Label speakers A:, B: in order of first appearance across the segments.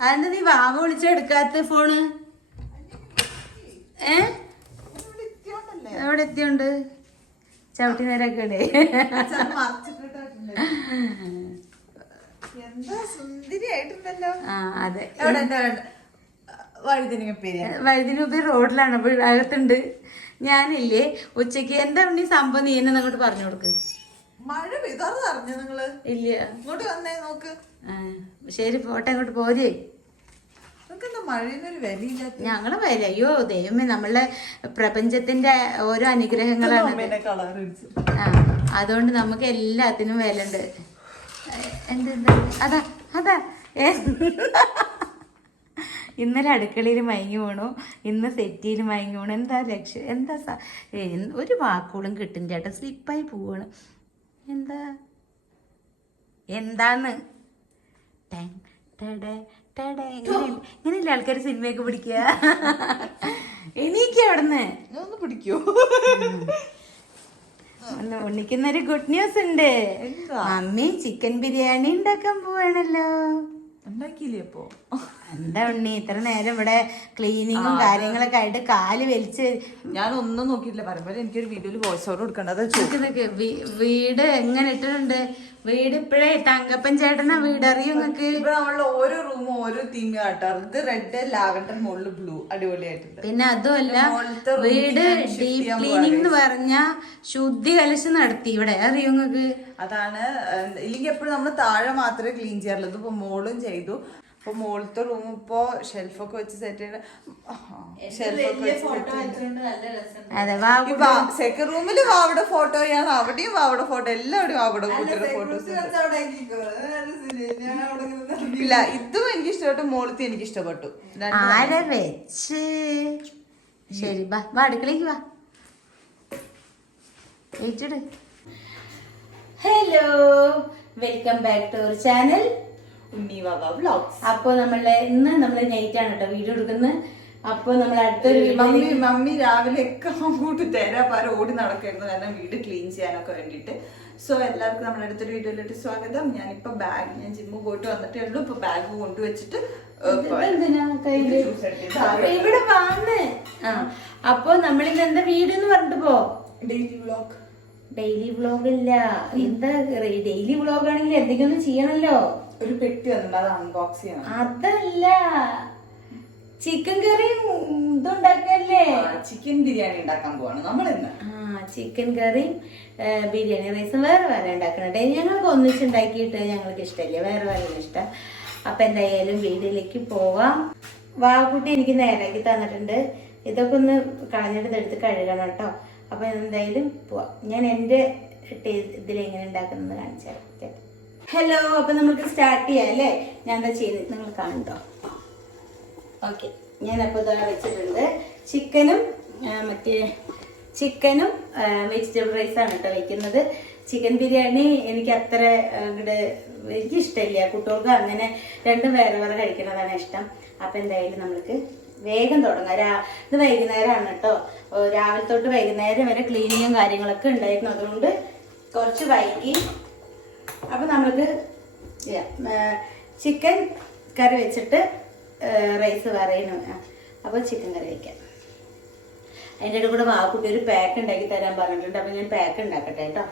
A: അതെന്താ നീ വാവ വിളിച്ചെടുക്കാത്ത ഫോണ് ഏ? എവിടെ എത്തിയോണ്ട്? ചവിട്ടി നേരൊക്കെ
B: എന്താ സുന്ദരിയായിട്ടുണ്ടല്ലോ.
A: ആ അതെ.
B: എവിടെ എന്താ വഴുതിനിങ്ങ പേര്
A: വഴുതിനുപി റോഡിലാണ് അപ്പൊ അകത്തുണ്ട്. ഞാനില്ലേ ഉച്ചയ്ക്ക് എന്താ ഈ സംഭവം നീ എന്നെ അങ്ങോട്ട് പറഞ്ഞു കൊടുക്ക്?
B: മഴ പെയ്താറ് അറിഞ്ഞു നിങ്ങൾ?
A: ഇല്ല.
B: ഇങ്ങോട്ട് വന്നേ നോക്ക്.
A: ശരി പോട്ടെ അങ്ങോട്ട് പോരേ ഞങ്ങൾ വരെ. അയ്യോ ദൈവമേ നമ്മളെ പ്രപഞ്ചത്തിന്റെ ഓരോ അനുഗ്രഹങ്ങളാണ് ആ അതുകൊണ്ട് നമുക്ക് എല്ലാത്തിനും വിലണ്ട് എന്തെന്താ അതാ അതാ. ഇന്നലെ അടുക്കളയിൽ മയങ്ങി വീണു. ഇന്ന് സെറ്റിയിൽ മയങ്ങി വീണു. എന്താ ലക്ഷ്യം? എന്താ സാ ഒരു വാക്കുകളും കിട്ടും. ചേട്ടാ സ്ലിപ്പായി പോവാണ്. എന്താ? എന്താന്ന്? ടെൻ, ടെടെ, ടെടെ. ഇങ്ങനെ- ഇങ്ങനെയല്ലേ ആൾക്കാർ സിനിമയൊക്കെ പിടിക്കുക? എനിക്ക് അവിടുന്ന്.
B: ഒന്ന് പിടിക്കോ.
A: ഉണ്ണിക്കുന്നൊരു ഗുഡ് ന്യൂസ് ഉണ്ട്. മമ്മി ചിക്കൻ ബിരിയാണി ഉണ്ടാക്കാൻ പോവാണല്ലോ.
B: ഉണ്ടാക്കിയില്ലേ അപ്പോ?
A: എന്താ ഉണ്ണി? ഇത്ര നേരം ഇവിടെ ക്ലീനിങ്ങും കാര്യങ്ങളൊക്കെ ആയിട്ട് കാൽ വലിച്ച്
B: ഞാൻ ഒന്നും നോക്കിയിട്ടില്ല. പറയുമ്പോൾ എനിക്കൊരു വീഡിയോയിൽ വോയിസ് ഓവർ
A: നിക്ക്. വീട് എങ്ങനെ ഇട്ടിട്ടുണ്ട്? വീട് ഇപ്പഴേ തങ്കപ്പൻ ചേട്ടനാ വീട് അറിയും നിങ്ങക്ക്?
B: ഇവിടെ നമ്മളുടെ ഓരോ റൂമും ഓരോ തീം കാട്ടോ. ഇത് റെഡ് ലാവൻഡർ മുകളിൽ ബ്ലൂ അടിപൊളിയായിട്ടുണ്ട്.
A: പിന്നെ അതുമല്ല വീട് ഡീപ് ക്ലീനിങ് എന്ന് പറഞ്ഞ ശുദ്ധി കലശം നടത്തി ഇവിടെ അറിയോ നിങ്ങക്ക്?
B: അതാണ് ഇല്ലെങ്കിൽ എപ്പോഴും നമ്മൾ താഴെ മാത്രമേ ക്ലീൻ ചെയ്യാറുള്ളൂ. ഇതിപ്പോ മോളും ചെയ്തു. അപ്പൊ മോളത്തെ റൂം ഇപ്പോ ഷെൽഫൊക്കെ വെച്ച് സെറ്റ് ചെയ്ത് ഷെൽഫൊക്കെ സെക്കൻഡ് റൂമിൽ വാവിടെ ഫോട്ടോയാണ് അവിടെയും വാവിടെ ഫോട്ടോ എല്ലാവരും അവിടെ കുട്ടിയുടെ ഫോട്ടോസ് ഇല്ല ഇതും എനിക്ക് ഇഷ്ടപ്പെട്ടു മോളത്തെ എനിക്ക് ഇഷ്ടപ്പെട്ടു.
A: ആരെ വെച്ച്? ശരി വാ അടുക്കളേക്ക് വാ. Hello welcome back to our channel
B: Unni Vava vlogs.
A: അപ്പോൾ നമ്മളെ ഇന്ന് നമ്മൾ നൈറ്റ് ആണ് കേട്ടോ വീഡിയോ എടുക്കുന്നത് അപ്പൊ നമ്മൾ അടുത്തൊരു
B: മമ്മി മമ്മി രാവിലെ ഒക്കെ അങ്ങോട്ട് തേരാപ്പാര ഓടി നടക്കായിരുന്നു കാരണം വീട് ക്ലീൻ ചെയ്യാനൊക്കെ വേണ്ടിട്ട് സോ എല്ലാവർക്കും നമ്മുടെ അടുത്തൊരു വീഡിയോയിലോട്ട് സ്വാഗതം. ഞാനിപ്പോ ബാഗ് ഞാൻ ജിമ്മ് പോയിട്ട് വന്നിട്ടേ ഉള്ളൂ. ഇപ്പൊ ബാഗ് കൊണ്ടുവച്ചിട്ട്
A: ഇവിടെ വന്ന്. ആ അപ്പൊ നമ്മളിന്ന് എന്താ വീട് എന്ന് പറഞ്ഞിട്ട് പോ.
B: ഡെയിലി വ്ളോഗ്
A: ഡെയിലി വ്ളോഗ് ഇല്ല. എന്താ ഡെയിലി വ്ളോഗ് ആണെങ്കിൽ എന്തെങ്കിലും ചെയ്യണല്ലോ.
B: ഒരു പെട്ടി വന്നിട്ടുണ്ട് അത് അൺബോക്സ് ചെയ്യണം.
A: അതല്ല. ചിക്കൻ കറി ഇതുണ്ടാക്കല്ലേ?
B: ചിക്കൻ ബിരിയാണി ഉണ്ടാക്കാൻ പോവാണ്. നമ്മൾ ഇന്ന്.
A: ആ ചിക്കൻ കറിയും ബിരിയാണി റൈസും വേറെ വേറെ ഉണ്ടാക്കണട്ടെ ഞങ്ങൾക്ക് ഒന്നിച്ചുണ്ടാക്കിയിട്ട് ഞങ്ങൾക്ക് ഇഷ്ടമല്ലേ. വേറെ വേറെ ഇഷ്ടം. അപ്പൊ എന്തായാലും വീട്ടിലേക്ക് പോവാം. വാഗുട്ടി എനിക്ക് നേരാക്കി തന്നിട്ടുണ്ട്. ഇതൊക്കെ ഒന്ന് കളഞ്ഞെടുത്ത് എടുത്ത് കഴുകണം കേട്ടോ. അപ്പൊ എന്തായാലും പോവാം. ഞാൻ എന്റെ ഇതിൽ എങ്ങനെ ഉണ്ടാക്കുന്നത് കാണിച്ചു തരാം. ഹലോ അപ്പൊ നമുക്ക് സ്റ്റാർട്ട് ചെയ്യാം അല്ലേ? ഞാൻ എന്താ ചെയ്യുന്നത്. നിങ്ങൾ കാണുന്നുണ്ടോ? ഓക്കെ ഞാൻ അപ്പൊ ഇതാ വെച്ചിട്ടുണ്ട് ചിക്കനും മറ്റേ ചിക്കനും വെജിറ്റബിൾ റൈസാണ് കേട്ടോ വെക്കുന്നത്. ചിക്കൻ ബിരിയാണി എനിക്ക് അത്ര ഇവിടെ എനിക്ക് ഇഷ്ടമില്ല കുട്ടികൾക്ക് അങ്ങനെ രണ്ടും വേറെ വേറെ കഴിക്കുന്നതാണ് ഇഷ്ടം. അപ്പം എന്തായാലും നമ്മൾക്ക് വേഗം തുടങ്ങാം. രാ ഇത് വൈകുന്നേരമാണ് കേട്ടോ. രാവിലെ തൊട്ട് വൈകുന്നേരം വരെ ക്ലീനിങ്ങും കാര്യങ്ങളൊക്കെ ഉണ്ടായിരുന്നു. അതുകൊണ്ട് കുറച്ച് വൈകി അപ്പം നമ്മൾ ചിക്കൻ കറി വെച്ചിട്ട് റൈസ് പറയണം അപ്പോൾ ചിക്കൻ കറി വയ്ക്കാം അതിന്റെ കൂടെ വാക്കുട്ടി ഒരു പാക്ക് ഉണ്ടാക്കി തരാൻ പറഞ്ഞിട്ടുണ്ട്. അപ്പോൾ ഞാൻ പാക്ക് ഉണ്ടാക്കട്ടെ കേട്ടോ.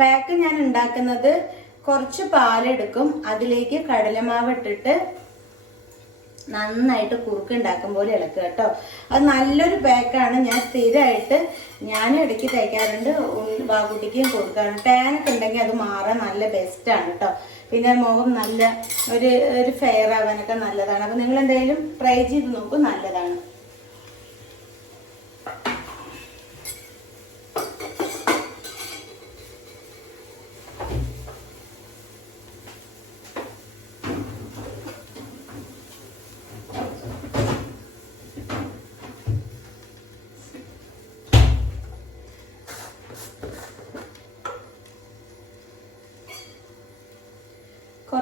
A: പാക്ക് ഞാൻ ഉണ്ടാക്കുന്നത് കുറച്ച് പാലെടുക്കും അതിലേക്ക് കടലമാവ് ഇട്ടിട്ട് നന്നായിട്ട് കുറുക്ക് ഉണ്ടാക്കും പോലെ ഇളക്കുക കേട്ടോ. അത് നല്ലൊരു പാക്കാണ് ഞാൻ സ്ഥിരമായിട്ട് ഞാൻ ഇടയ്ക്ക് തയ്ക്കാറുണ്ട് ബാബുട്ടിക്കും കൊടുക്കാറുണ്ട്. ടാനൊക്കെ ഉണ്ടെങ്കിൽ അത് മാറാൻ നല്ല ബെസ്റ്റാണ് കേട്ടോ. പിന്നെ മുഖം നല്ല ഒരു ഒരു ഫെയർ ആവാനൊക്കെ നല്ലതാണ്. അപ്പം നിങ്ങൾ എന്തെങ്കിലും ട്രൈ ചെയ്ത് നോക്കും. നല്ലതാണ്.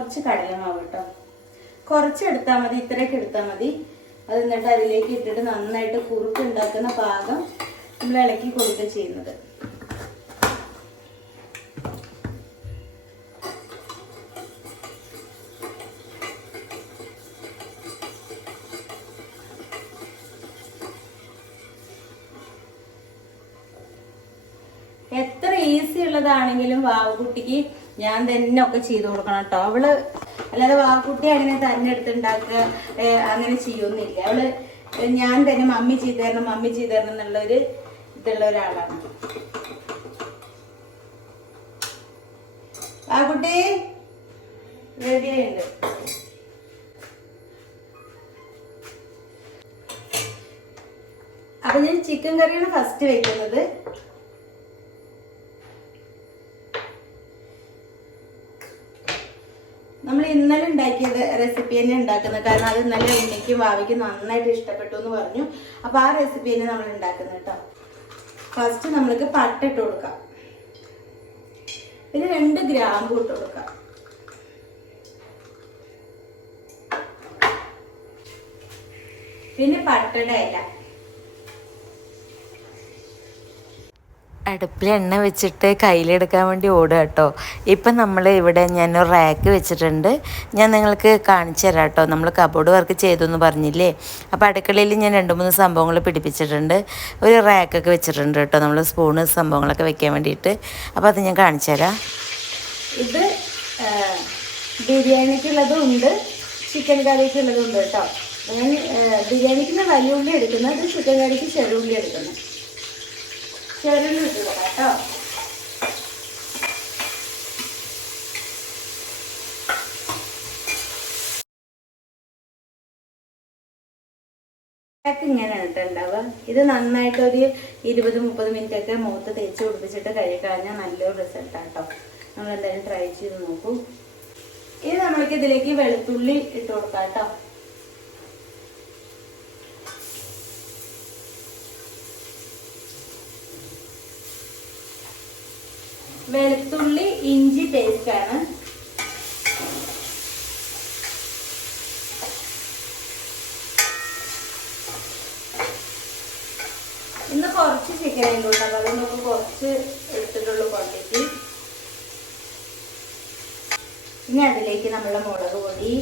A: കുറച്ച് കടലമാവ് കേട്ടോ. കുറച്ച് എടുത്താൽ മതി ഇത്രയൊക്കെ എടുത്താൽ മതി. അത് എന്നിട്ട് അതിലേക്ക് ഇട്ടിട്ട് നന്നായിട്ട് കുറുക്ക് ഉണ്ടാക്കുന്ന പാകം നമ്മൾ ഇളക്കി കൊടുക്കുക ചെയ്യുന്നത്. എത്ര ഈസി ഉള്ളതാണെങ്കിലും വാവുകുട്ടിക്ക് ഞാൻ തന്നെ ഒക്കെ ചെയ്ത് കൊടുക്കണം കേട്ടോ അവൾ അല്ലാതെ വാക്കുട്ടി അങ്ങനെ തന്നെ എടുത്തുണ്ടാക്കുക അങ്ങനെ ചെയ്യൊന്നുമില്ല അവൾ ഞാൻ തന്നെ മമ്മി ചെയ്തു തരണം മമ്മി ചെയ്തു തരണം എന്നുള്ളൊരു ഇതുള്ള ഒരാളാണ്. വാവുകുട്ടി റെഡിയുണ്ട് അപ്പൊ ഞാൻ ചിക്കൻ കറിയാണ് ഫസ്റ്റ് വെക്കുന്നത് നമ്മൾ ഇന്നലെ ഉണ്ടാക്കിയത് റെസിപ്പി തന്നെ ഉണ്ടാക്കുന്നത്. കാരണം അത് നല്ല ഉണ്ണിക്കും ഭാവിക്കും നന്നായിട്ട് ഇഷ്ടപ്പെട്ടു എന്ന് പറഞ്ഞു. അപ്പോൾ ആ റെസിപ്പി തന്നെ നമ്മൾ ഉണ്ടാക്കുന്നത് കേട്ടോ. ഫസ്റ്റ് നമ്മൾക്ക് പട്ട ഇട്ട് കൊടുക്കാം. പിന്നെ രണ്ട് ഗ്രാമ്പു ഇട്ട് കൊടുക്കാം. പിന്നെ പട്ടയുടെ ഇല.
C: അടുപ്പിൽ എണ്ണ വെച്ചിട്ട് കയ്യിലെടുക്കാൻ വേണ്ടി ഓടുക കേട്ടോ. ഇപ്പം നമ്മൾ ഇവിടെ ഞാൻ റാക്ക് വെച്ചിട്ടുണ്ട്. ഞാൻ നിങ്ങൾക്ക് കാണിച്ചു തരാം കേട്ടോ. നമ്മൾ കബോർഡ് വർക്ക് ചെയ്തു എന്ന് പറഞ്ഞില്ലേ? അപ്പോൾ അടുക്കളയിൽ ഞാൻ രണ്ട് മൂന്ന് സംഭവങ്ങൾ പിടിപ്പിച്ചിട്ടുണ്ട്. ഒരു റാക്കൊക്കെ വെച്ചിട്ടുണ്ട് കേട്ടോ. നമ്മൾ സ്പൂണ് സംഭവങ്ങളൊക്കെ വെക്കാൻ വേണ്ടിയിട്ട്. അപ്പോൾ അത് ഞാൻ കാണിച്ചു തരാം.
A: ഇത് ബിരിയാണിക്കുള്ളതും ഉണ്ട്. ചിക്കൻ കറിക്കുള്ളതും ഉണ്ട് കേട്ടോ. ഞാൻ ബിരിയാണിക്ക് ബിരിയാണിക്കുള്ള വലിയ ഉള്ളി എടുക്കുന്നത് ചിക്കൻ കറിക്ക് ചെറുള്ളി എടുക്കുന്നത് ചെറുള്ളി ഇട്ടുക കേട്ടോ കേട്ടോ ഉണ്ടാവുക ഇത് നന്നായിട്ട് ഒരു ഇരുപത് മുപ്പത് മിനിറ്റ് ഒക്കെ മുഖത്ത് തേച്ച് പിടിപ്പിച്ചിട്ട് കഴുകി കളഞ്ഞാൽ നല്ലൊരു റിസൾട്ടാണ് കേട്ടോ നമ്മൾ എന്തായാലും ട്രൈ ചെയ്ത് നോക്കൂ. ഇത് നമ്മൾക്ക് ഇതിലേക്ക് വെളുത്തുള്ളി ഇട്ട് കൊടുക്കാം കേട്ടോ വെളുത്തുള്ളി ഇഞ്ചി പേസ്റ്റ് ആണ്. ഇന്ന് കുറച്ച് ചിക്കൻ ഉണ്ട് അപ്പൊ അത് നമുക്ക് കുറച്ച് എടുത്തിട്ടുള്ളൂ ക്വാണ്ടിറ്റി ഇനി അതിലേക്ക് നമ്മുടെ മുളക് പൊടി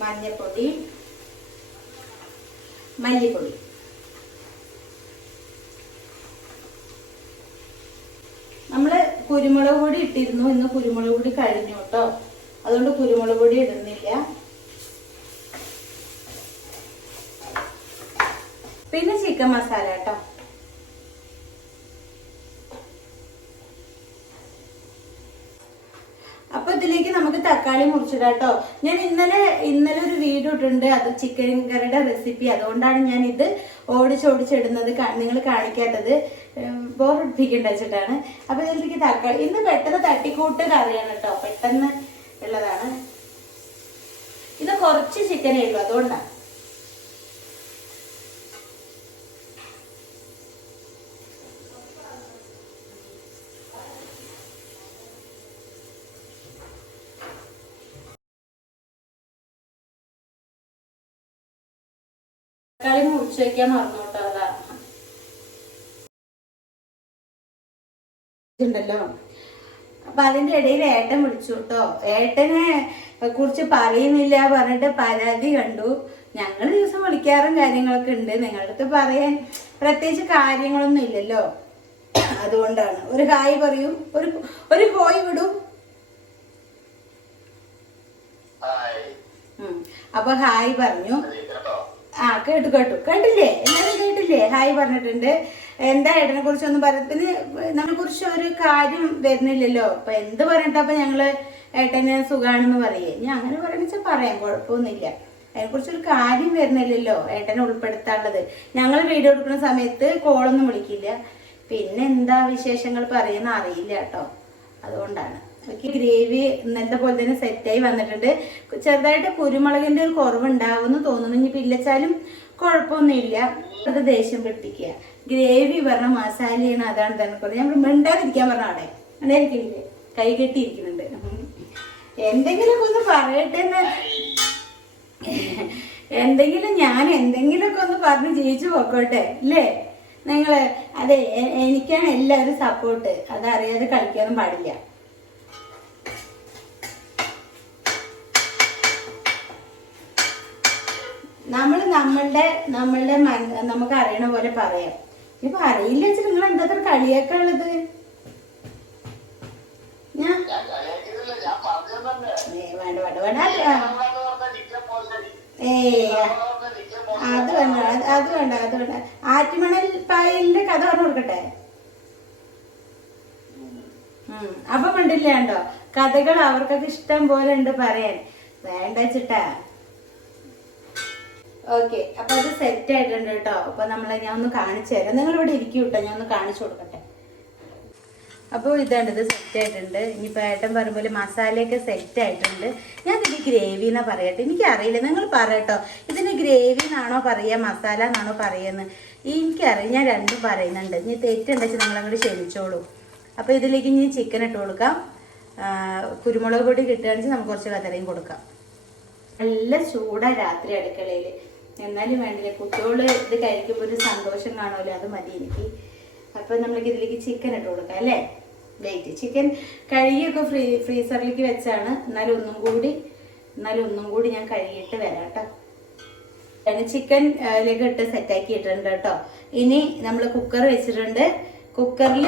A: മഞ്ഞപ്പൊടി. മല്ലിപ്പൊടി. നമ്മൾ കുരുമുളക് പൊടി ഇട്ടിരുന്നു. ഇന്ന് കുരുമുളക് പൊടി കഴിഞ്ഞു കേട്ടോ. അതുകൊണ്ട് കുരുമുളക് പൊടി ഇടുന്നില്ല. പിന്നെ ചിക്കൻ മസാല കേട്ടോ അപ്പൊ ഇതിലേക്ക് നമുക്ക് തക്കാളി കേട്ടോ ഞാൻ ഇന്നലെ ഇന്നലെ ഒരു വീഡിയോ ഇട്ടുണ്ട് അത് ചിക്കൻ കറിയുടെ റെസിപ്പി അതുകൊണ്ടാണ് ഞാൻ ഇത് ഓടിച്ചോടിച്ചിടുന്നത് നിങ്ങൾ കാണിക്കാത്തത്. ബോറടിപ്പിക്കേണ്ട വെച്ചിട്ടാണ്. അപ്പൊ ഇതിലേക്ക് തക്കാളി ഇന്ന് പെട്ടെന്ന് തട്ടിക്കൂട്ട് കറിയാണ് കേട്ടോ പെട്ടെന്ന് ഉള്ളതാണ്. ഇത് കുറച്ച് ചിക്കനേ ഉള്ളൂ. അതുകൊണ്ടാണ് തക്കാളി മുറിച്ച് വെക്കാൻ മറന്നോട്ടോ കേട്ടോ അതാ. ഉണ്ടല്ലോ അപ്പൊ അതിന്റെ ഇടയിൽ ഏട്ടൻ വിളിച്ചു കേട്ടോ. ഏട്ടനെ കുറിച്ച് പറയുന്നില്ല പറഞ്ഞിട്ട് പരാതി കണ്ടു. ഞങ്ങൾ ദിവസം വിളിക്കാറും കാര്യങ്ങളൊക്കെ ഉണ്ട്. നിങ്ങളുടെ അടുത്ത് പറയാൻ പ്രത്യേകിച്ച് കാര്യങ്ങളൊന്നും ഇല്ലല്ലോ. അതുകൊണ്ടാണ്. ഒരു ഹായ് പറയും ഒരു ഒരു ഹോയ് വിടും. അപ്പൊ ഹായ് പറഞ്ഞു. ആ കേട്ടു കേട്ടു. കേട്ടില്ലേ എല്ലാവരും കേട്ടില്ലേ? ഹായ് പറഞ്ഞിട്ടുണ്ട്. എന്താ ഏട്ടനെ കുറിച്ച് ഒന്നും പറ പിന്നെ നമ്മളെ കുറിച്ച് ഒരു കാര്യം വരുന്നില്ലല്ലോ. അപ്പൊ എന്ത് പറഞ്ഞിട്ട് അപ്പൊ ഞങ്ങൾ ഏട്ടന് സുഖാണെന്ന് പറയേ. ഞാൻ അങ്ങനെ പറയണെച്ചാ പറയാം കുഴപ്പമൊന്നുമില്ല. അതിനെ കുറിച്ചൊരു കാര്യം വരുന്നില്ലല്ലോ ഏട്ടനെ ഉൾപ്പെടുത്താനുള്ളത്. ഞങ്ങൾ വീഡിയോ എടുക്കുന്ന സമയത്ത് കോളൊന്നും വിളിക്കില്ല. പിന്നെ എന്താ വിശേഷങ്ങൾ പറയുന്ന അറിയില്ല കേട്ടോ. അതുകൊണ്ടാണ്. ഗ്രേവി ഇന്നത്തെ പോലെ തന്നെ സെറ്റായി വന്നിട്ടുണ്ട്. ചെറുതായിട്ട് കുരുമുളകിന്റെ ഒരു കുറവുണ്ടാവുമെന്ന് തോന്നുന്നു. ഇനി പിള്ളച്ചാലും കുഴപ്പമൊന്നുമില്ല. അത് ദേഷ്യം പിടിപ്പിക്കുക. ഗ്രേവി പറഞ്ഞ മസാലയാണ് അതാണ് തന്നെ പറഞ്ഞത്. നമ്മൾ മിണ്ടാതിരിക്കാൻ പറഞ്ഞ അവിടെ. അവിടെ ഇരിക്കില്ലേ കൈ കെട്ടിയിരിക്കുന്നുണ്ട്. എന്തെങ്കിലുമൊക്കെ ഒന്ന് പറയട്ടെ എന്തെങ്കിലും ഞാൻ എന്തെങ്കിലുമൊക്കെ ഒന്ന് പറഞ്ഞ് ജീവിച്ചു പോക്കോട്ടെ അല്ലേ? നിങ്ങൾ അതെ എനിക്കാണ് എല്ലാവരും സപ്പോർട്ട് അതറിയാതെ കളിക്കാനും പാടില്ല നമ്മൾ നമ്മളുടെ നമ്മളുടെ നമുക്ക് അറിയണ പോലെ പറയാം. ഇപ്പൊ അറിയില്ല വെച്ചാൽ നിങ്ങൾ എന്താ കളിയൊക്കെ ഉള്ളത് ഞാൻ വേണ്ട വേണ്ട അത് വേണ്ട അത് വേണ്ട അത് വേണ്ട. ആറ്റുമണൽ പായലിന്റെ കഥ പറഞ്ഞു കൊടുക്കട്ടെ. അപ്പൊ കണ്ടില്ല കണ്ടോ കഥകൾ അവർക്കൊക്കെ ഇഷ്ടം പോലെ ഉണ്ട് പറയാൻ. വേണ്ട ചിട്ടാ ഓക്കെ അപ്പൊ അത് സെറ്റ് ആയിട്ടുണ്ട് കേട്ടോ. അപ്പൊ നമ്മളെ ഞാൻ ഒന്ന് കാണിച്ചു തരാം. നിങ്ങൾ ഇവിടെ ഇരിക്കും കേട്ടോ. ഞാൻ ഒന്ന് കാണിച്ചു കൊടുക്കട്ടെ. അപ്പോൾ ഇതാണ് ഇത് സെറ്റ് ആയിട്ടുണ്ട്. ഇനിയിപ്പോൾ ഏട്ടൻ പറയുമ്പോൾ മസാലയൊക്കെ സെറ്റ് ആയിട്ടുണ്ട്. ഞാൻ ഇതിന് ഗ്രേവി എന്നാ പറയട്ടെ. എനിക്കറിയില്ല. നിങ്ങൾ പറയട്ടോ ഇതിന് ഗ്രേവി എന്നാണോ പറയുക മസാല എന്നാണോ പറയുന്നത് എനിക്കറിയാം ഞാൻ രണ്ടും പറയുന്നുണ്ട്. ഇനി തെറ്റുണ്ടെച്ച് നിങ്ങൾ അങ്ങോട്ട് ക്ഷമിച്ചോളൂ. അപ്പോൾ ഇതിലേക്ക് ഇനി ചിക്കൻ ഇട്ട് കൊടുക്കാം. കുരുമുളക് പൊടി കിട്ടുകയാണെങ്കിൽ നമുക്ക് കുറച്ച് കതറയും കൊടുക്കാം. നല്ല ചൂടാണ് രാത്രി അടുക്കളയിൽ എന്നാലും വേണ്ടില്ല. കുട്ടികൾ ഇത് കഴിക്കുമ്പോൾ ഒരു സന്തോഷം കാണുമല്ലോ അത് മതി എനിക്ക്. അപ്പോൾ നമ്മൾക്ക് ഇതിലേക്ക് ചിക്കൻ ഇട്ട് കൊടുക്കാം അല്ലേ? വെയിറ്റ് ചിക്കൻ കഴുകിയൊക്കെ ഫ്രീ ഫ്രീസറിലേക്ക് വെച്ചാണ്. എന്നാലും ഒന്നും കൂടി എന്നാലും ഒന്നും കൂടി ഞാൻ കഴുകിയിട്ട് വരാം കേട്ടോ. ചിക്കൻ ലേക്ക് ഇട്ട് സെറ്റാക്കി ഇട്ടിട്ടുണ്ട് കേട്ടോ. ഇനി നമ്മൾ കുക്കർ വെച്ചിട്ടുണ്ട്. കുക്കറിൽ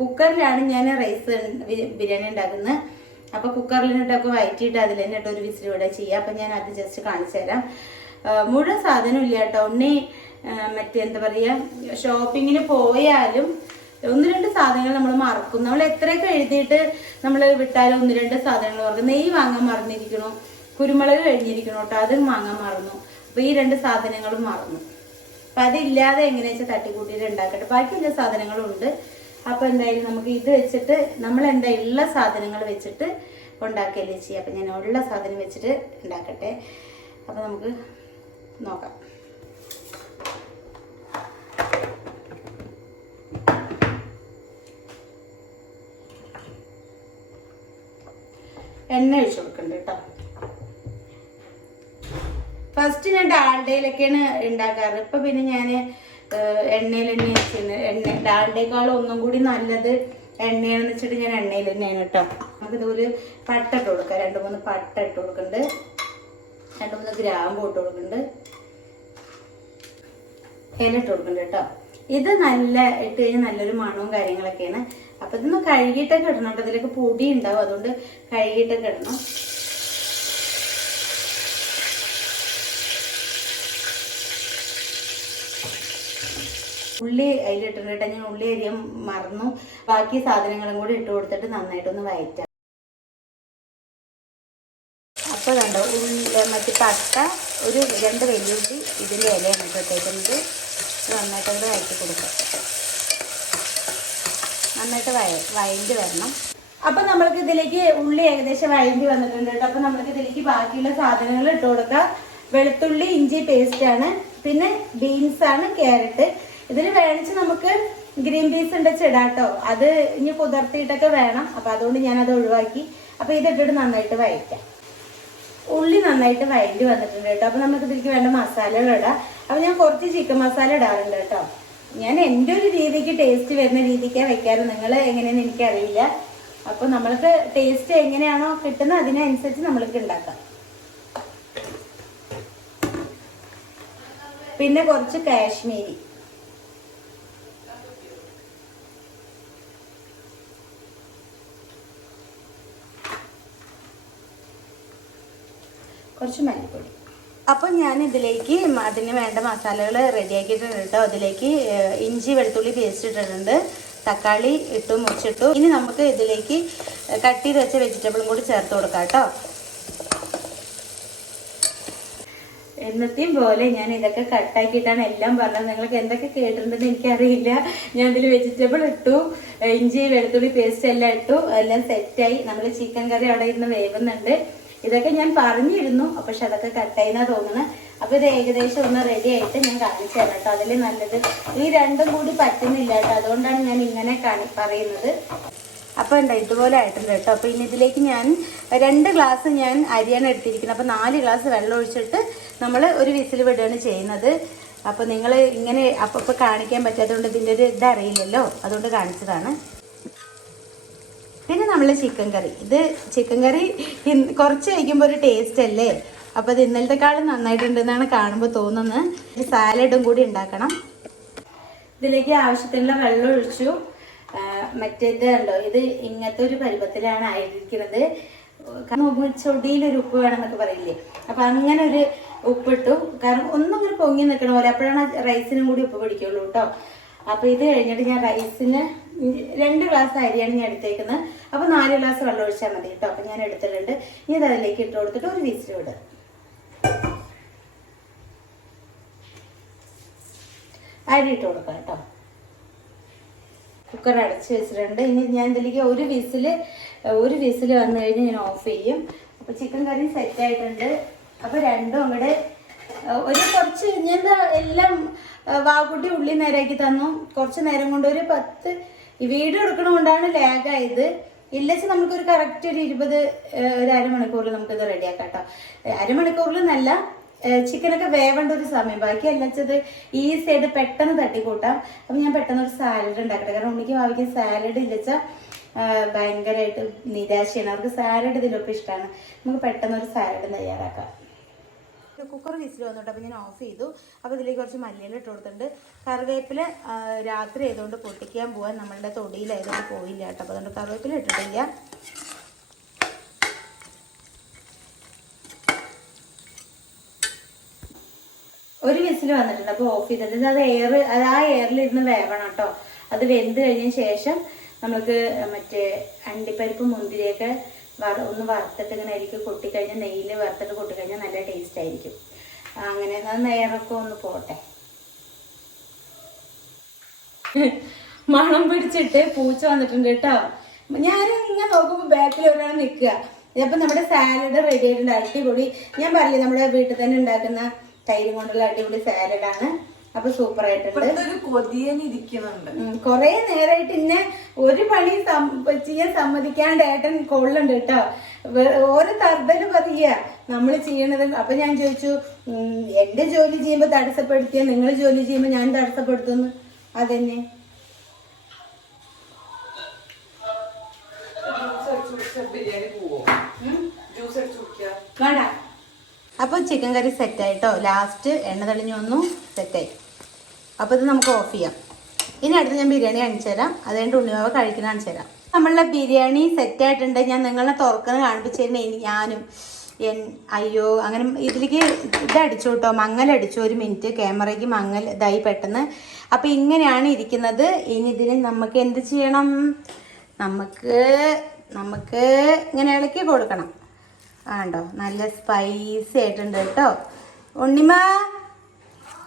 A: കുക്കറിലാണ് ഞാൻ റൈസ് ബിരിയാണി ഉണ്ടാക്കുന്നത്. അപ്പോൾ കുക്കറിലിട്ടൊക്കെ വയറ്റിയിട്ട് അതിൽ തന്നെ ഇട്ട് ഒരു വിസിൽ ചെയ്യുക ചെയ്യാം. അപ്പൊ ഞാൻ അത് ജസ്റ്റ് കാണിച്ചു തരാം മുഴുവൻ സാധനം ഇല്ല കേട്ടോ. ഉണ്ണി മറ്റേ എന്താ പറയുക ഷോപ്പിങ്ങിന് പോയാലും ഒന്ന് രണ്ട് സാധനങ്ങൾ നമ്മൾ മറക്കും. നമ്മൾ എത്രയൊക്കെ എഴുതിയിട്ട് നമ്മൾ വിട്ടാലും ഒന്ന് രണ്ട് സാധനങ്ങൾ മറക്കും. നെയ്യ് വാങ്ങാൻ മറന്നിരിക്കണു. കുരുമുളക് കഴിഞ്ഞിരിക്കണു കേട്ടോ. അതും വാങ്ങാൻ മറന്നു. അപ്പോൾ ഈ രണ്ട് സാധനങ്ങളും മറന്നു. അപ്പം അതില്ലാതെ എങ്ങനെയാ വെച്ചാൽ തട്ടിക്കൂട്ടിയിട്ട് ഉണ്ടാക്കട്ടെ. ബാക്കി എല്ലാ സാധനങ്ങളും ഉണ്ട്. അപ്പൊ എന്തായാലും നമുക്ക് ഇത് വെച്ചിട്ട് നമ്മൾ എന്താ ഉള്ള സാധനങ്ങൾ വെച്ചിട്ട് ഉണ്ടാക്കുകയല്ലേ ചെയ്യുക. അപ്പം ഞാൻ ഉള്ള സാധനം വെച്ചിട്ട് ഉണ്ടാക്കട്ടെ. അപ്പോൾ നമുക്ക് നോക്കാം. എണ്ണ ഒഴിച്ചു കൊടുക്കണ്ട കേട്ടോ. ഫസ്റ്റ് ഞാൻ ഡാൽഡയിലൊക്കെയാണ് ഉണ്ടാക്കാറ്. ഇപ്പൊ പിന്നെ ഞാൻ എണ്ണയിൽ ചെയ്യുന്നത് എണ്ണ ഡാൽഡേക്കാളും ഒന്നും കൂടി നല്ലത് എണ്ണയാണെന്ന് വെച്ചിട്ട് ഞാൻ എണ്ണയിൽ തന്നെയാണ് കേട്ടോ. നമുക്ക് ഇതുപോലെ പട്ട ഇട്ട് കൊടുക്കാം. രണ്ട് മൂന്ന് പട്ട ഇട്ട് കൊടുക്കുന്നുണ്ട് രണ്ട് മൂന്ന് ഗ്രാമ്പ് ഇട്ട് കൊടുക്കുന്നുണ്ട് ഇട്ട് കൊടുക്കുന്നുണ്ട് കേട്ടോ. ഇത് നല്ല ഇട്ട് കഴിഞ്ഞാൽ നല്ലൊരു മണവും കാര്യങ്ങളൊക്കെയാണ്. അപ്പൊ ഇതൊന്ന് കഴുകിയിട്ടൊക്കെ ഇടണം കേട്ടോ. ഇതിലേക്ക് പൊടി ഉണ്ടാവും. അതുകൊണ്ട് കഴുകിയിട്ടൊക്കെ ഇടണം. ഉള്ളി അതിലിട്ടിട്ടുണ്ട് കേട്ടോ. ഞാൻ ഉള്ളി അരിയും മറന്നു. ബാക്കി സാധനങ്ങളും കൂടി ഇട്ട് കൊടുത്തിട്ട് നന്നായിട്ടൊന്ന് വയറ്റാം. അപ്പോൾ കണ്ടോ ഉള്ളി മറ്റേ പട്ട ഒരു രണ്ട് വെല്ലുള്ളി ഇതിന്റെ ഇലയാണ് ഇട്ടേക്കുന്നത് നന്നായിട്ടത് വഴറ്റി കൊടുക്കാം. നന്നായിട്ട് വയ വഴണ്ടി വരണം. അപ്പം നമ്മൾക്ക് ഇതിലേക്ക് ഉള്ളി ഏകദേശം വഴണ്ടി വന്നിട്ടുണ്ട് കേട്ടോ. അപ്പം നമ്മൾക്ക് ഇതിലേക്ക് ബാക്കിയുള്ള സാധനങ്ങൾ ഇട്ട് കൊടുക്കാം. വെളുത്തുള്ളി ഇഞ്ചി പേസ്റ്റ് ആണ്. പിന്നെ ബീൻസ് ആണ് ക്യാരറ്റ് ഇതിൽ വേണിച്ച് നമുക്ക് ഗ്രീൻ പീസ് ഉണ്ട് ചെടാട്ടോ അത് ഇനി കുതിർത്തിയിട്ടൊക്കെ വേണം. അപ്പം അതുകൊണ്ട് ഞാനത് ഒഴിവാക്കി. അപ്പം ഇതിട്ടിട്ട് നന്നായിട്ട് വഴറ്റാം. ഉള്ളി നന്നായിട്ട് വഴണ്ടി വന്നിട്ടുണ്ട് കേട്ടോ. അപ്പൊ നമുക്ക് ഇതിലേക്ക് വേണ്ട മസാലകൾ ഇടാം. അപ്പൊ ഞാൻ കുറച്ച് ചിക്കൻ മസാല ഇടാറുണ്ട് കേട്ടോ. ഞാൻ എന്റെ ഒരു രീതിക്ക് ടേസ്റ്റ് വരുന്ന രീതിക്കാണ് വെക്കാറ്. നിങ്ങൾ എങ്ങനെയെന്ന് എനിക്കറിയില്ല. അപ്പൊ നമ്മൾക്ക് ടേസ്റ്റ് എങ്ങനെയാണോ കിട്ടുന്നത് അതിനനുസരിച്ച് നമ്മൾക്ക് ഉണ്ടാക്കാം പിന്നെ കുറച്ച് കാശ്മീരി. കുറച്ച് മല്ലിപ്പൊടി. അപ്പം ഞാൻ ഇതിലേക്ക് അതിന് വേണ്ട മസാലകൾ റെഡിയാക്കിയിട്ടുണ്ട് കേട്ടോ അതിലേക്ക് ഇഞ്ചി വെളുത്തുള്ളി പേസ്റ്റ് ഇട്ടിട്ടുണ്ട്. തക്കാളി ഇട്ടു മുറിച്ചിട്ടു. ഇനി നമുക്ക് ഇതിലേക്ക് കട്ട് ചെയ്ത് വെച്ച വെജിറ്റബിളും കൂടി ചേർത്ത് കൊടുക്കാം കേട്ടോ എന്നത്തെയും പോലെ ഞാൻ ഇതൊക്കെ കട്ടാക്കിയിട്ടാണ് എല്ലാം പറഞ്ഞത്. നിങ്ങൾക്ക് എന്തൊക്കെ കേട്ടിട്ടുണ്ടെന്ന് എനിക്കറിയില്ല. ഞാൻ ഇതിൽ വെജിറ്റബിൾ ഇട്ടു ഇഞ്ചി വെളുത്തുള്ളി പേസ്റ്റ് എല്ലാം ഇട്ടു എല്ലാം സെറ്റായി നമ്മൾ ചിക്കൻ കറി അവിടെ ഇരുന്ന് വേവുന്നുണ്ട്. ഇതൊക്കെ ഞാൻ പറഞ്ഞിരുന്നു. പക്ഷെ അതൊക്കെ കട്ടായിന്നാ തോന്നുന്നത് അപ്പൊ ഇത് ഏകദേശം ഒന്ന് റെഡി ആയിട്ട് ഞാൻ കാണിച്ചു തരാം കേട്ടോ. അതിൽ നല്ലത് ഈ രണ്ടും കൂടി പറ്റുന്നില്ല കേട്ടോ. അതുകൊണ്ടാണ് ഞാൻ ഇങ്ങനെ കാണി പറയുന്നത്. അപ്പോൾ ഉണ്ട് ഇതുപോലെ ആയിട്ടുണ്ട് കേട്ടോ. അപ്പോൾ ഇനി ഇതിലേക്ക് ഞാൻ രണ്ട് ഗ്ലാസ് ഞാൻ അരിയാണ് എടുത്തിരിക്കുന്നത്. അപ്പോൾ നാല് ഗ്ലാസ് വെള്ളം ഒഴിച്ചിട്ട് നമ്മൾ ഒരു വിസിൽ വിടുകയാണ് ചെയ്യുന്നത്. അപ്പോൾ നിങ്ങൾ ഇങ്ങനെ ഇപ്പോൾ കാണിക്കാൻ പറ്റാത്തതുകൊണ്ട് ഇതിന്റെ ഒരു ഇതറിയില്ലല്ലോ. അതുകൊണ്ട് കാണിച്ചതാണ്. പിന്നെ നമ്മൾ ചിക്കൻ കറി ഇത് ചിക്കൻ കറി കുറച്ച് കഴിക്കുമ്പോൾ ഒരു ടേസ്റ്റ് അല്ലേ? അപ്പോൾ അത് ഇന്നലത്തെക്കാളും നന്നായിട്ടുണ്ടെന്നാണ് കാണുമ്പോൾ തോന്നുന്നത്. ഒരു സാലഡും കൂടി ഉണ്ടാക്കണം. ഇതിലേക്ക് ആവശ്യത്തിനുള്ള വെള്ളം ഒഴിച്ചു. മറ്റേത് ഉണ്ടോ ഇത് ഇങ്ങനത്തെ ഒരു പരുവത്തിലാണ് ആയിരിക്കുന്നത്. ചൊടിയിലൊരു ഉപ്പ് വേണമെന്നൊക്കെ പറയില്ലേ? അപ്പൊ അങ്ങനെ ഒരു ഉപ്പിട്ടു. കാരണം ഒന്നും ഇങ്ങനെ പൊങ്ങി നിൽക്കണ പോലെ. അപ്പോഴാണ് റൈസിനും കൂടി ഉപ്പ് പിടിക്കുള്ളൂ കേട്ടോ അപ്പൊ ഇത് കഴിഞ്ഞിട്ട് ഞാൻ റൈസിന് രണ്ട് ഗ്ലാസ് അരിയാണ് ഞാൻ എടുത്തേക്കുന്നത്. അപ്പൊ നാല് ഗ്ലാസ് വെള്ളം ഒഴിച്ചാൽ മതി കേട്ടോ. അപ്പൊ ഞാൻ എടുത്തിട്ടുണ്ട്. ഇനി ഇത് അതിലേക്ക് ഇട്ട് കൊടുത്തിട്ട് ഒരു വിസിൽ വിടുക അരി ഇട്ട് കൊടുക്കാം കേട്ടോ. കുക്കർ അടച്ച് വെച്ചിട്ടുണ്ട്. ഇനി ഞാൻ ഇതിലേക്ക് ഒരു വിസിൽ ഒരു വിസിൽ വന്നു കഴിഞ്ഞ് ഞാൻ ഓഫ് ചെയ്യും. അപ്പൊ ചിക്കൻ കറി സെറ്റ് ആയിട്ടുണ്ട്. അപ്പൊ രണ്ടും അങ്ങോട്ട് ഒരു കുറച്ച് ഞാൻ എല്ലാം വാക്കുട്ടി ഉള്ളി നേരാക്കി തന്നു. കുറച്ച് നേരം കൊണ്ട് ഒരു പത്ത് ഈ വീഡിയോ എടുക്കണോണ്ടാണ് ലാഗായത്. ഇല്ലച്ച് നമുക്കൊരു കറക്റ്റ് ഒരു ഇരുപത് ഒരു അരമണിക്കൂറിൽ നമുക്കിത് റെഡിയാക്കാം കേട്ടോ നല്ല ചിക്കനൊക്കെ വേവേണ്ട ഒരു സമയം. ബാക്കി അല്ലച്ചത് ഈ ആയിട്ട് പെട്ടെന്ന് തട്ടിക്കൂട്ടാം. അപ്പം ഞാൻ പെട്ടെന്ന് ഒരു സാലഡ് ഉണ്ടാക്കട്ടെ. കാരണം ഉണ്ണിക്ക് ഭാവിക്ക് സാലഡ് ഇല്ലച്ച ഭയങ്കരമായിട്ട് നിരാശയാണ്. അവർക്ക് സാലഡ് ഇതിലൊക്കെ ഇഷ്ടമാണ് നമുക്ക് പെട്ടെന്ന് ഒരു സാലഡ് തയ്യാറാക്കാം. കുക്കർ വിസിൽ വന്നിട്ട് അപ്പോൾ ഞാൻ ഓഫ് ചെയ്തു. അപ്പോൾ ഇതിലേക്ക് കുറച്ച് മല്ലിയില ഇട്ട് കൊടുത്തിട്ടുണ്ട്. കറിവേപ്പില രാത്രി ആയതുകൊണ്ട് പൊട്ടിക്കാൻ പോകാൻ നമ്മളുടെ തൊടിയിലായതുകൊണ്ട് പോയില്ല കേട്ടോ. അപ്പോൾ അതുകൊണ്ട് കറിവേപ്പില ഇട്ടിട്ടില്ല. ഒരു വിസിൽ വന്നിട്ടുണ്ട്. അപ്പോൾ ഓഫ് ചെയ്തിട്ടുണ്ട്. അത് എയർ അത് ആ എയറിലിരുന്ന് വേവണം കേട്ടോ. അത് വെന്ത് കഴിഞ്ഞ ശേഷം നമുക്ക് മറ്റേ അണ്ടിപ്പരിപ്പ് മുന്തിരിയൊക്കെ ഒന്ന് വറുത്തിട്ട് ഇങ്ങനെ അരിക്ക് കൊട്ടിക്കഴിഞ്ഞാൽ നെയ്യിൽ വറുത്തിട്ട് കൊട്ടിക്കഴിഞ്ഞാൽ നല്ല ടേസ്റ്റ് ആയിരിക്കും. അങ്ങനെ നേരൊക്കെ ഒന്ന് പോട്ടെ. മണം പിടിച്ചിട്ട് പൂച്ച വന്നിട്ടുണ്ട് കേട്ടോ. ഞാൻ ഇങ്ങനെ നോക്കുമ്പോൾ ബാക്കിൽ ഒരാൾ നിൽക്കുക. അപ്പൊ നമ്മുടെ സാലഡ് റെഡി ആയിട്ടുണ്ട് അടിപൊളി. ഞാൻ പറയില്ലേ നമ്മുടെ വീട്ടിൽ തന്നെ ഉണ്ടാക്കുന്ന തൈര് കൊണ്ടുള്ള അടിപൊളി സാലഡാണ് അപ്പൊ സൂപ്പർ ആയിട്ടുണ്ട് കൊറേ നേരമായിട്ട് ഇന്നെ ഒരു പണി ചെയ്യാൻ സമ്മതിക്കാണ്ട് ഏട്ടൻ കൊള്ളുണ്ട് കേട്ടോ. ഓരോ തർദ്ദൽ പറയുക നമ്മൾ ചെയ്യണത് അപ്പൊ ഞാൻ ചോദിച്ചു എന്റെ ജോലി ചെയ്യുമ്പോ തടസ്സപ്പെടുത്തിയ? നിങ്ങൾ ജോലി ചെയ്യുമ്പോ ഞാൻ തടസ്സപ്പെടുത്തുന്നു. അതന്നെ. വേണ്ട. അപ്പൊ ചിക്കൻ കറി സെറ്റായിട്ടോ ലാസ്റ്റ് എണ്ണ തെളിഞ്ഞു വന്നു. സെറ്റായി അപ്പൊ ഇത് നമുക്ക് ഓഫ് ചെയ്യാം. ഇനി അടുത്ത് ഞാൻ ബിരിയാണി കാണിച്ചു തരാം. അതുകൊണ്ട് ഉണ്ണിമാവ കഴിക്കുന്ന കാണിച്ചു തരാം. നമ്മളുടെ ബിരിയാണി സെറ്റായിട്ടുണ്ട് ഞാൻ നിങ്ങളെ തുറക്കുന്ന ഇനി ഞാനും എൻ അയ്യോ അങ്ങനെ ഇതിലേക്ക് ഇതടിച്ചു കേട്ടോ. മങ്ങലടിച്ചു ഒരു മിനിറ്റ് ക്യാമറയ്ക്ക് മങ്ങൽ ഇതായി പെട്ടെന്ന്. അപ്പോൾ ഇങ്ങനെയാണ് ഇരിക്കുന്നത്. ഇനി ഇതിന് നമുക്ക് എന്ത് ചെയ്യണം? നമുക്ക് നമുക്ക് ഇങ്ങനെ ഇളക്കി കൊടുക്കണം. ആണ്ടോ നല്ല സ്പൈസി ആയിട്ടുണ്ട് കേട്ടോ. ഉണ്ണിമ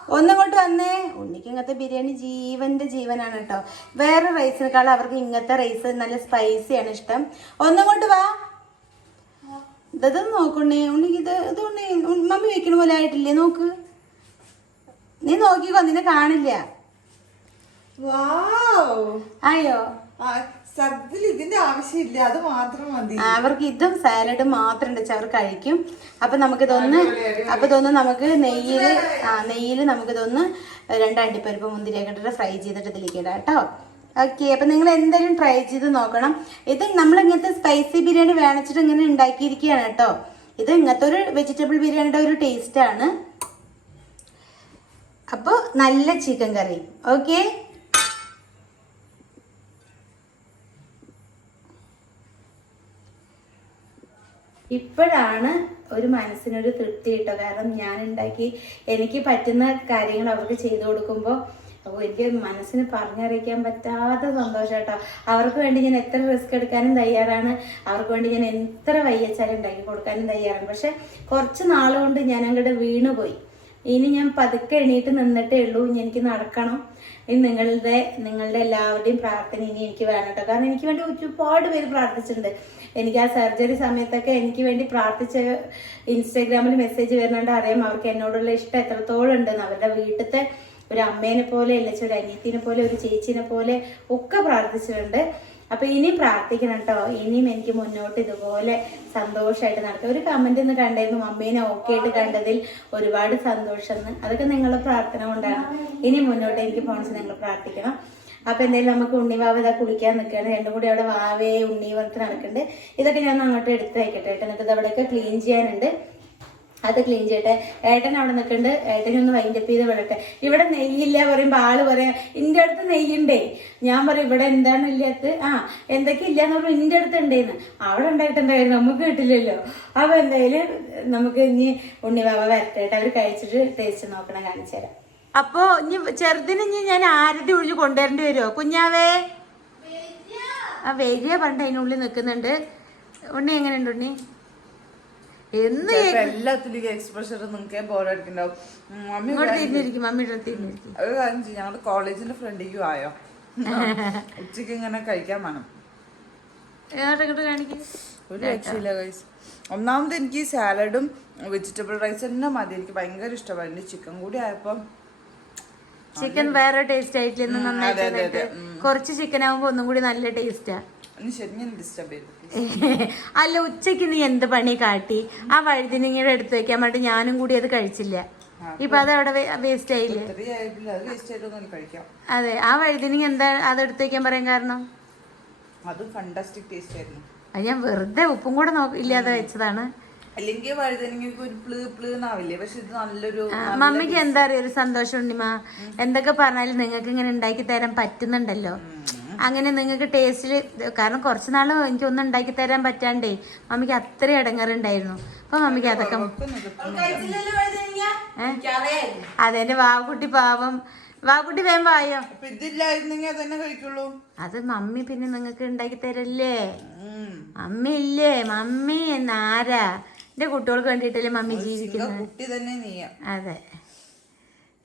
A: ഒന്നിങ്ങോട്ട് വന്നേ. ഉണ്ണിക്ക് ഇങ്ങനത്തെ ബിരിയാണി ജീവന്റെ ജീവനാണ് കേട്ടോ. വേറെ റൈസിനേക്കാൾ അവർക്ക് ഇങ്ങനത്തെ റൈസ് നല്ല സ്പൈസിയാണ് ഇഷ്ടം. ഒന്നങ്ങോട്ട് വാ. ഇതത് നോക്കണേ ഉണ്ണിക്ക് ഇത് ഇത് ഉണ്ണി. മമ്മി വെക്കണ പോലെ ആയിട്ടില്ലേ? നോക്ക്. നീ നോക്കിക്കോ. നിന്നെ കാണില്ല. ആയോ?
B: സത്യത്തിൽ ഇതിന്റെ ആവശ്യമില്ല അത് മാത്രം മതി.
A: അവർക്ക് ഇതും സാലഡും മാത്രം ഉണ്ട് അവർ കഴിക്കും. അപ്പൊ നമുക്ക് ഇതൊന്ന് അപ്പൊ ഇതൊന്ന് നമുക്ക് നെയ്യിൽ ആ നമുക്ക് ഇതൊന്ന് രണ്ട് അണ്ടിപ്പരിപ്പ് മുന്തിരിയൊക്കെ ഇട്ടിട്ട് ഫ്രൈ ചെയ്തിട്ട് ഇതിലേക്ക് ഇടാം കേട്ടോ. ഓക്കെ അപ്പൊ നിങ്ങൾ എന്തായാലും ട്രൈ ചെയ്ത് നോക്കണം. ഇത് നമ്മൾ ഇങ്ങനത്തെ സ്പൈസി ബിരിയാണി വേണിച്ചിട്ട് ഇങ്ങനെ ഉണ്ടാക്കിയിരിക്കുകയാണ് കേട്ടോ. ഇത് ഇങ്ങനത്തെ ഒരു വെജിറ്റബിൾ ബിരിയാണിയുടെ ഒരു ടേസ്റ്റ് ആണ്. അപ്പോൾ നല്ല ചിക്കൻ കറി ഓക്കെ ഇപ്പോഴാണ് ഒരു മനസ്സിനൊരു തൃപ്തി കിട്ടുക. കാരണം ഞാൻ ഉണ്ടാക്കി എനിക്ക് പറ്റുന്ന കാര്യങ്ങൾ അവർക്ക് ചെയ്തു കൊടുക്കുമ്പോൾ അപ്പോൾ എനിക്ക് മനസ്സിന് പറഞ്ഞറിയിക്കാൻ പറ്റാത്ത സന്തോഷം കേട്ടോ അവർക്ക് വേണ്ടി ഞാൻ എത്ര റിസ്ക് എടുക്കാനും തയ്യാറാണ്. അവർക്ക് വേണ്ടി ഞാൻ എത്ര വയ്യച്ചാലും ഉണ്ടാക്കി കൊടുക്കാനും തയ്യാറാണ്. പക്ഷെ കുറച്ച് നാളുകൊണ്ട് ഞാൻ അങ്ങോട്ട് വീണുപോയി. ഇനി ഞാൻ പതുക്കെ എണീറ്റ് നിന്നിട്ടേ ഉള്ളൂ. ഇനി എനിക്ക് നടക്കണം. ഇനി നിങ്ങളുടെ നിങ്ങളുടെ എല്ലാവരുടെയും പ്രാർത്ഥന ഇനി എനിക്ക് വേണം കേട്ടോ. കാരണം എനിക്ക് വേണ്ടി ഒരുപാട് പേര് പ്രാർത്ഥിച്ചിട്ടുണ്ട്. എനിക്ക് ആ സർജറി സമയത്തൊക്കെ എനിക്ക് വേണ്ടി പ്രാർത്ഥിച്ച ഇൻസ്റ്റാഗ്രാമിൽ മെസ്സേജ് വരുന്നുണ്ട്. അറിയാം അവർക്ക് എന്നോടുള്ള ഇഷ്ടം എത്രത്തോളം ഉണ്ടെന്ന്. അവരുടെ വീട്ടിലത്തെ ഒരു അമ്മേനെ പോലെ അല്ലെങ്കിൽ ഒരു അനിയത്തിനെ പോലെ ഒരു ചേച്ചീനെ പോലെ ഒക്കെ പ്രാർത്ഥിച്ചിട്ടുണ്ട്. അപ്പൊ ഇനിയും പ്രാർത്ഥിക്കണം കേട്ടോ ഇനിയും എനിക്ക് മുന്നോട്ട് ഇതുപോലെ സന്തോഷമായിട്ട് നടക്കും. ഒരു കമന്റ് ഇന്ന് കണ്ടായിരുന്നു മമ്മീനെ ഓക്കെ ആയിട്ട് കണ്ടതിൽ ഒരുപാട് സന്തോഷം എന്ന്. അതൊക്കെ നിങ്ങളുടെ പ്രാർത്ഥന കൊണ്ടാണ്. ഇനി മുന്നോട്ട് എനിക്ക് പോകണമെന്ന് നിങ്ങൾ പ്രാർത്ഥിക്കണം. അപ്പോൾ എന്തായാലും നമുക്ക് ഉണ്ണിവാവ് ഇതാ കുളിക്കാൻ നിൽക്കുകയാണ്. രണ്ടും കൂടി അവിടെ വാവേ ഉണ്ണി ഉണ്ണിവർക്ക് നടക്കുന്നുണ്ട്. ഇതൊക്കെ ഞാൻ അങ്ങോട്ട് എടുത്ത് വയ്ക്കട്ടെ ഏട്ടൻ എന്നിട്ട് ക്ലീൻ ചെയ്യാനുണ്ട്. അത് ക്ലീൻ ചെയ്യട്ടെ. ഏട്ടൻ അവിടെ നിൽക്കുന്നുണ്ട് ഏട്ടനെ ഒന്ന് വൈൻഡപ്പ് ചെയ്ത് വിടട്ടെ. ഇവിടെ നെയ്യില്ല പറയുമ്പോൾ ആൾ പറയാ ഇന്റെ അടുത്ത് നെയ്യുണ്ടേ. ഞാൻ പറയും ഇവിടെ എന്താണ് ഇല്ലാത്ത ആ എന്തൊക്കെ ഇല്ലാന്ന് പറഞ്ഞു ഇന്റെ അടുത്ത് ഉണ്ടേന്ന്. അവിടെ ഉണ്ടായിട്ടുണ്ടായിരുന്നു നമുക്ക് കിട്ടില്ലല്ലോ. അപ്പൊ എന്തായാലും നമുക്ക് ഇനി ഉണ്ണിവാവ വരട്ടെ അവർ കഴിച്ചിട്ട് ടേസ്റ്റ് നോക്കണം കാണിച്ചു തരാം. അപ്പോ ഇനി ചെറുതിന് ഇനി ഞാൻ ആരുടെ ഒഴിഞ്ഞ് കൊണ്ടുവരേണ്ടി വരുമോ കുഞ്ഞാവേ? ആ വരിക പണ്ട് അതിനുള്ളിൽ നിൽക്കുന്നുണ്ട്. ഉണ്ണി എങ്ങനെയുണ്ട് ഉണ്ണി? എന്ന്
B: എല്ലാത്തിലും എക്സ്പ്രഷൻ നിങ്ങൾക്ക് മമ്മി
A: തിരിഞ്ഞിരിക്കും മമ്മിയുടെ തിരിഞ്ഞിരിക്കും
B: ഒരു കാര്യം ചെയ്യും ഞങ്ങളുടെ കോളേജിന്റെ ഫ്രണ്ടിലേക്ക് ആയോ ഉച്ചയ്ക്ക് ഇങ്ങനെ കഴിക്കാൻ വേണം. ഒരു രക്ഷയില്ല ഗൈസ് ഒന്നാമത് എനിക്ക് സാലഡും വെജിറ്റബിൾ റൈസ് തന്നെ മതി. എനിക്ക് ഭയങ്കര ഇഷ്ടമായിരുന്നു ചിക്കൻ കൂടി ആയപ്പോ
A: ചിക്കൻ വേറെ ടേസ്റ്റ് ആയിട്ടില്ല? ഇന്ന്
B: ഉം,
A: നന്നായിട്ട് കുറച്ച് ചിക്കൻ ആകുമ്പോ ഒന്നും കൂടി നല്ല ടേസ്റ്റാ അല്ല ഉച്ചയ്ക്ക് നീ എന്ത് പണി കാട്ടി? ആ വഴുതിനിങ്ങയുടെ എടുത്തു വെക്കാൻ വേണ്ടി ഞാനും കൂടി അത് കഴിച്ചില്ല. ഇപ്പൊ അത് അവിടെ വേസ്റ്റ് ആയില്ലേ?
B: അത്
A: ആ വഴുതിനിങ് എന്താ അത് എടുത്ത് വെക്കാൻ പറയാൻ കാരണം?
B: അത്
A: ഞാൻ വെറുതെ ഉപ്പും കൂടെ ഇല്ലാതെ വെച്ചതാണ്.
B: അല്ലെങ്കിൽ വഴുതനെങ്കിൽ ഒരു പ്ലൂ പ്ലൂ എന്നാവില്ലേ? പക്ഷെ ഇത് നല്ലൊരു
A: മമ്മിക്ക് എന്താ അറിയാം? ഒരു സന്തോഷം ഉണ്ണിമ എന്തൊക്കെ പറഞ്ഞാലും നിങ്ങൾക്ക് ഇങ്ങനെ ഉണ്ടാക്കി തരാൻ പറ്റുന്നുണ്ടല്ലോ. അങ്ങനെ നിങ്ങൾക്ക് ടേസ്റ്റിൽ കാരണം കുറച്ച് നാൾ എനിക്ക് ഒന്നും ഉണ്ടാക്കി തരാൻ പറ്റാണ്ടേ മമ്മിക്ക് അത്ര ഇടങ്ങറുണ്ടായിരുന്നു. അപ്പൊ മമ്മിക്ക് അതൊക്കെ? അതെന്റെ വാവുകുട്ടി പാവം. വാവുകുട്ടി വേം വായോ?
B: കഴിക്കുള്ളൂ.
A: അത് മമ്മി പിന്നെ നിങ്ങൾക്ക് ഉണ്ടാക്കി തരല്ലേ. മമ്മി ഇല്ലേ മമ്മി എന്നാരാ എന്റെ കുട്ടികൾക്ക് വേണ്ടിയിട്ടല്ലേ മമ്മി
B: ജീവിക്കുന്നു
A: ജീവിക്കുന്നത്?
B: കുട്ടി തന്നെ നീയാ.
A: അതെ.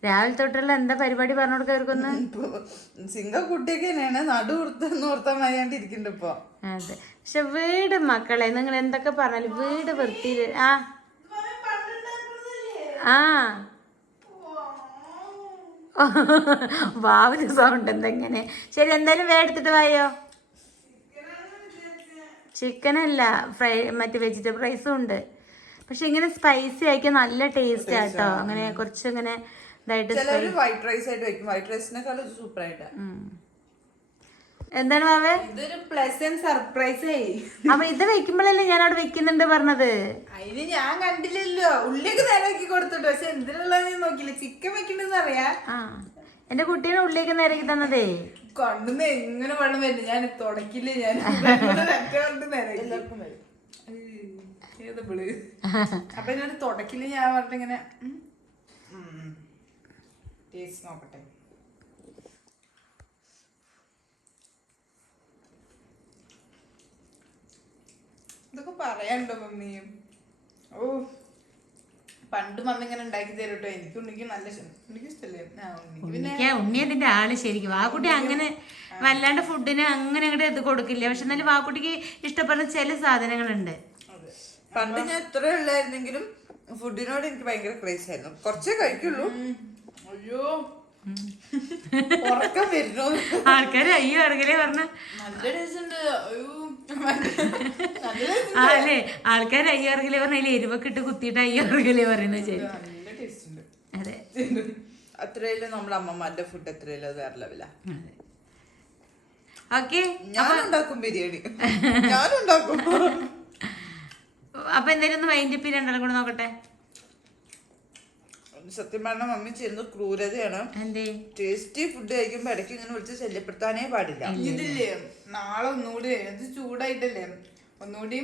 A: രാവിലെ തൊട്ടുള്ള എന്താ പരിപാടി പറഞ്ഞു കൊടുക്കുക അവർക്കൊന്ന്
B: സിംഗ കുട്ടിയൊക്കെ തന്നെയാണ്. നടു കൊടുത്ത് നോർത്താൻ ഇപ്പൊ.
A: അതെ. പക്ഷെ വീട് മക്കളെ നിങ്ങൾ എന്തൊക്കെ പറഞ്ഞാലും വീട് വൃത്തിയിൽ ആ. ആ. വാവിന് സൗണ്ട് എന്തെങ്ങനെ ശരി എന്തായാലും വേടെടുത്തിട്ട് വായോ? ചിക്കനല്ല ഫ്രൈ മറ്റു വെജിറ്റബിൾ റൈസും ഉണ്ട്. പക്ഷെ ഇങ്ങനെ സ്പൈസി ആയിരിക്കും നല്ല ടേസ്റ്റ് ആട്ടോ അങ്ങനെ കുറച്ച് ഇങ്ങനെ ഇതായിട്ട്
B: വൈറ്റ് റൈസ് ആയിട്ട് വെക്കും. വൈറ്റ് റൈസിനെക്കാളും സൂപ്പർ ആയിട്ട്.
A: എന്താണ് മാവേ
B: ഇതൊരു പ്ലസന്റ് സർപ്രൈസ്
A: അപ്പൊ ഇത് വെക്കുമ്പോഴല്ലേ ഞാൻ അവിടെ വെക്കുന്നുണ്ട് പറഞ്ഞത്.
B: അതിന് ഞാൻ കണ്ടില്ലല്ലോ. ഉള്ളിയൊക്കെ നേരാക്കി കൊടുത്തിട്ട്. പക്ഷെ എന്തിനുള്ളത് നോക്കില്ല ചിക്കൻ വെക്കണ്ടെന്ന് അറിയാ
A: ആ. എന്റെ കുട്ടീനെ ഉള്ളിലേക്ക് നേരാക്കി തന്നതേ.
B: കണ്ണുന്ന് എങ്ങനെ വെള്ളം വരുന്നു ഞാൻ തുടക്കില്ല ഞാൻ? എല്ലാവർക്കും വരും. അപ്പൊ ഞാൻ തുടക്കിൽ ഞാൻ പറഞ്ഞിട്ട് ഇങ്ങനെ ടേസ്റ്റ് നോക്കട്ടെ. ഇതൊക്കെ പറയാനുണ്ടോ മമ്മിയും ഓ പണ്ട് മമ്മി ഇങ്ങനെ ഉണ്ടാക്കി തരും കേട്ടോ എനിക്ക് ഉണ്ണിക്ക് നല്ല ഉണ്ണിക്ക് ആ ഉണ്ണിക്ക്
A: ഉണ്ണി അതിന്റെ ആൾ ശരിക്കും. വാക്കുട്ടി അങ്ങനെ വല്ലാണ്ട് ഫുഡിന് അങ്ങനെ അങ്ങോട്ട് ഇത് കൊടുക്കില്ല. പക്ഷെ എന്നാലും വാക്കുട്ടിക്ക് ഇഷ്ടപ്പെടുന്ന ചില സാധനങ്ങളുണ്ട്.
B: പണ്ട് ഞാൻ എത്ര ഉള്ളായിരുന്നെങ്കിലും ഫുഡിനോട് എനിക്ക് ഭയങ്കര ക്രേസ് ആയിരുന്നു. കുറച്ചേ കഴിക്കുള്ളൂ. അയ്യോ. ഉറക്കം വരുന്നു.
A: ആൾക്കാര് അയ്യോ ഇറങ്ങലേ പറഞ്ഞ.
B: നല്ല ടേസ്റ്റ് ഉണ്ട്. അയ്യോ. നല്ല
A: ആ അല്ലേ? ആൾക്കാര് അയ്യോ ഇറങ്ങലേ പറഞ്ഞ. അതിൽ എരിവൊക്കെ ഇട്ട് കുത്തിയിട്ട് അയ്യോ ഇറങ്ങലേ പറയുന്നത് ശരി. അതെ.
B: അത്രയല്ലേ നമ്മുടെ അമ്മമാരുടെ ഫുഡ് അത്രയല്ലേ അത് വേറെ ലെവലാ
A: ഓക്കെ.
B: ഞാൻ ഉണ്ടാക്കും ബിരിയാണി. ഞാൻ ഉണ്ടാക്കും
A: അപ്പൊ എന്തായാലും ഒന്ന് വൈൻഡപ്പ് രണ്ടാളും കൂടെ നോക്കട്ടെ.
B: സത്യം പറഞ്ഞ മമ്മി ചെയ്യുന്നത് ക്രൂരതയാണ്. ടേസ്റ്റി ഫുഡ് കഴിക്കുമ്പോ ഇടയ്ക്ക് ഇങ്ങനെ വിളിച്ച് ശല്യപ്പെടുത്താനേ പാടില്ല. ഇതില്ലേ നാളെ ഒന്നുകൂടി ഇത് ചൂടായിട്ടല്ലേ? ഒന്നുകൂടി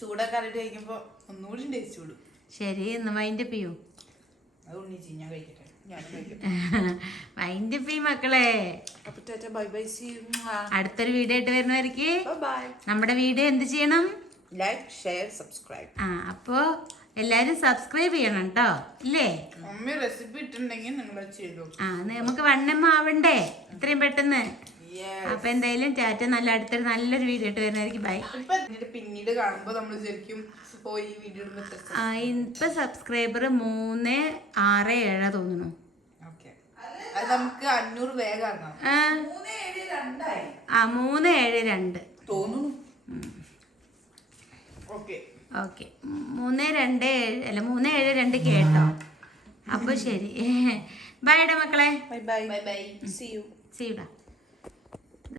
B: ചൂടൊക്കെ അറിയിട്ട് കഴിക്കുമ്പോ ഒന്നുകൂടി ടേസ്റ്റ് കൂടും.
A: ശരി ഒന്ന് വൈൻഡപ്പ് ചെയ്യൂ
B: അത് ഉണ്ണിച്ചി ഞാൻ കഴിക്കട്ടെ.
A: വൈൻഡപ്പ് ചെയ്യും മക്കളെ.
B: അപ്പൊ ടാറ്റ ബൈ ബൈ സി
A: അടുത്തൊരു വീഡിയോ ആയിട്ട് വരുന്നവർക്ക്
B: ബൈ
A: നമ്മുടെ വീഡിയോ എന്ത് ചെയ്യണം?
B: ലൈക്ക് ഷെയർ സബ്സ്ക്രൈബ്
A: ആ അപ്പോ എല്ലാരും സബ്സ്ക്രൈബ് ചെയ്യണം കേട്ടോ ഇല്ലേ?
D: മമ്മി റെസിപ്പി ഇട്ടുണ്ടെങ്കിൽ നിങ്ങൾ ചെയ്തു
A: ആ നമുക്ക് വണ്ണം ആവണ്ടേ? ഇത്രയും പെട്ടെന്ന്. അപ്പൊ എന്തായാലും ടാറ്റ നല്ല അടുത്തൊരു നല്ലൊരു വീഡിയോ ഇട്ട് വരുന്നതായിരിക്കും. ബൈ
D: പിന്നീട് കാണുമ്പോ നമ്മൾ ശരിക്കും പോയി വീഡിയോ
A: ആ ഇപ്പൊ സബ്സ്ക്രൈബർ മൂന്ന് ആറ് ഏഴാ തോന്നുന്നു.
D: ഓക്കെ അത് നമുക്ക് അഞ്ഞൂറ് വേഗം
A: ആ, ആ മൂന്ന് ഏഴ് രണ്ട്.
D: തോന്നുന്നു. ഓക്കെ.
A: ഓക്കെ. മൂന്ന് രണ്ട് ഏഴ് അല്ല മൂന്ന് ഏഴ് രണ്ട് കേട്ടോ. അപ്പൊ ശരി. ബൈ മക്കളെ.
D: Bye bye bye bye see you
A: സീടാ